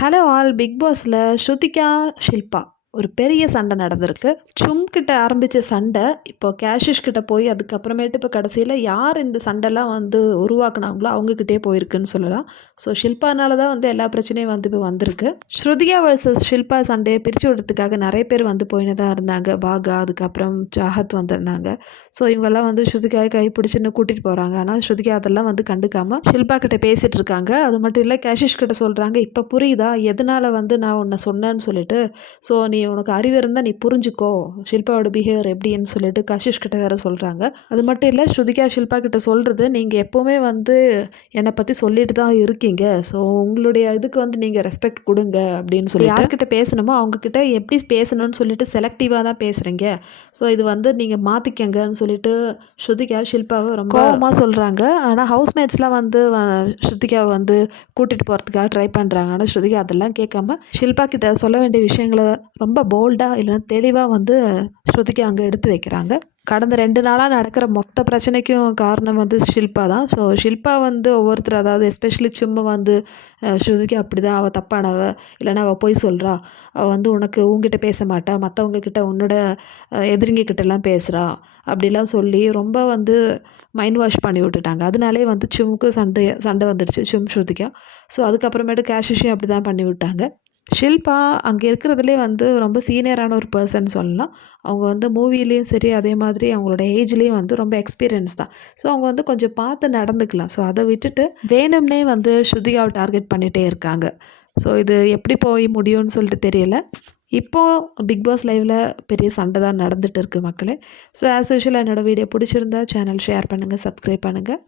Hello all! Big பாஸ்ல ஸ்ருதிகா, ஷில்பா ஒரு பெரிய சண்டை நடந்திருக்கு. கிட்ட ஆரம்பிச்ச சண்டை, இப்போ கேஷிஷ் கிட்ட போய் அதுக்கப்புறமேட்டு இப்போ கடைசியில யார் இந்த சண்டைலாம் வந்து உருவாக்குனாங்களோ அவங்ககிட்டயே போயிருக்குன்னு சொல்லலாம். ஸோ ஷில்பானால தான் வந்து எல்லா பிரச்சனையும் வந்து இப்போ வந்திருக்கு. ஸ்ருதிகா வர்சஸ் ஷில்பா சண்டையை பிரித்து விடுறதுக்காக நிறைய பேர் வந்து போயின்னு தான் இருந்தாங்க. பாகா, அதுக்கப்புறம் சாஹத் வந்திருந்தாங்க. ஸோ இவங்கெல்லாம் வந்து ஸ்ருதிகாவை கைப்பிடிச்சுன்னு கூட்டிகிட்டு போகிறாங்க. ஆனால் ஸ்ருதிகா அதெல்லாம் வந்து கண்டுக்காமல் ஷில்பா கிட்ட பேசிகிட்டு இருக்காங்க. அது மட்டும் இல்லை, கேஷிஷ் கிட்ட சொல்கிறாங்க, இப்போ புரியுதா எதனால் வந்து நான் உன்னை சொன்னேன்னு சொல்லிட்டு. ஸோ நீ உனக்கு அறிவு இருந்தால் நீ புரிஞ்சுக்கோ ஷில்பாவோட பிஹேவியர் எப்படின்னு சொல்லிட்டு கஷிஷ் கிட்ட வேற சொல்கிறாங்க. அது மட்டும் இல்லை, ஸ்ருதிகா ஷில்பா கிட்ட சொல்கிறது, நீங்கள் எப்போவுமே வந்து என்னை பற்றி சொல்லிட்டு தான் இருக்கீங்க. ஸோ உங்களுடைய இதுக்கு வந்து நீங்கள் ரெஸ்பெக்ட் கொடுங்க அப்படின்னு சொல்லி யார்கிட்ட பேசணுமோ அவங்கக்கிட்ட எப்படி பேசணும்னு சொல்லிட்டு செலக்டிவாக தான் பேசுகிறீங்க. ஸோ இது வந்து நீங்கள் மாற்றிக்கங்கன்னு சொல்லிட்டு ஸ்ருதிகா ஷில்பாவை ரொம்ப கோவமாக சொல்கிறாங்க. ஆனால் ஹவுஸ்மேட்ஸ்லாம் வந்து ஸ்ருதிகாவை வந்து கூட்டிகிட்டு போகிறதுக்காக ட்ரை பண்ணுறாங்க. ஆனால் ஸ்ருதிகா அதெல்லாம் கேட்காம ஷில்பா கிட்ட சொல்ல வேண்டிய விஷயங்களை ரொம்ப போல்டாக இல்லைன்னா தெளிவாக வந்து ஸ்ருதிகா அங்கே எடுத்து வைக்கிறாங்க. கடந்த 2 நாளாக நடக்கிற மொத்த பிரச்சனைக்கும் காரணம் வந்து ஷில்பா தான். ஸோ ஷில்பா வந்து ஒவ்வொருத்தர், அதாவது எஸ்பெஷலி சும்மா வந்து ஸ்ருதிகா அப்படி தான், அவள் தப்பானவ, இல்லைன்னா அவள் பொய் சொல்கிறா, அவள் வந்து உனக்கு உங்ககிட்ட பேச மாட்டா, மற்றவங்கக்கிட்ட உன்னோட எதிரிங்கக்கிட்டலாம் பேசுகிறா அப்படிலாம் சொல்லி ரொம்ப வந்து மைண்ட் வாஷ் பண்ணி விட்டுட்டாங்க. அதனாலே வந்து சும்முக்கு சண்டை வந்துடுச்சு, ஸ்ருதிகா. ஸோ அதுக்கப்புறமேட்டு கேஷிஷையும் அப்படி தான் பண்ணி விட்டாங்க. ஷில்பா அங்கே இருக்கிறதுலே வந்து ரொம்ப சீனியரான ஒரு பர்சன் சொல்லலாம். அவங்க வந்து மூவிலேயும் சரி, அதே மாதிரி அவங்களோட ஏஜ்லேயும் வந்து ரொம்ப எக்ஸ்பீரியன்ஸ் தான். ஸோ அவங்க வந்து கொஞ்சம் பார்த்து நடந்துக்கலாம். ஸோ அதை விட்டுட்டு வேணும்னே வந்து ஸ்ருதிகாவை டார்கெட் பண்ணிகிட்டே இருக்காங்க. ஸோ இது எப்படி போய் முடியும்னு சொல்லிட்டு தெரியல. இப்போது பிக் பாஸ் லைவில் பெரிய சண்டை தான் நடந்துகிட்டு இருக்குது மக்களே. ஸோ ஆஸ் யூஷுவல் என்னோடய வீடியோ பிடிச்சிருந்தா சேனல் ஷேர் பண்ணுங்கள், சப்ஸ்கிரைப் பண்ணுங்கள்.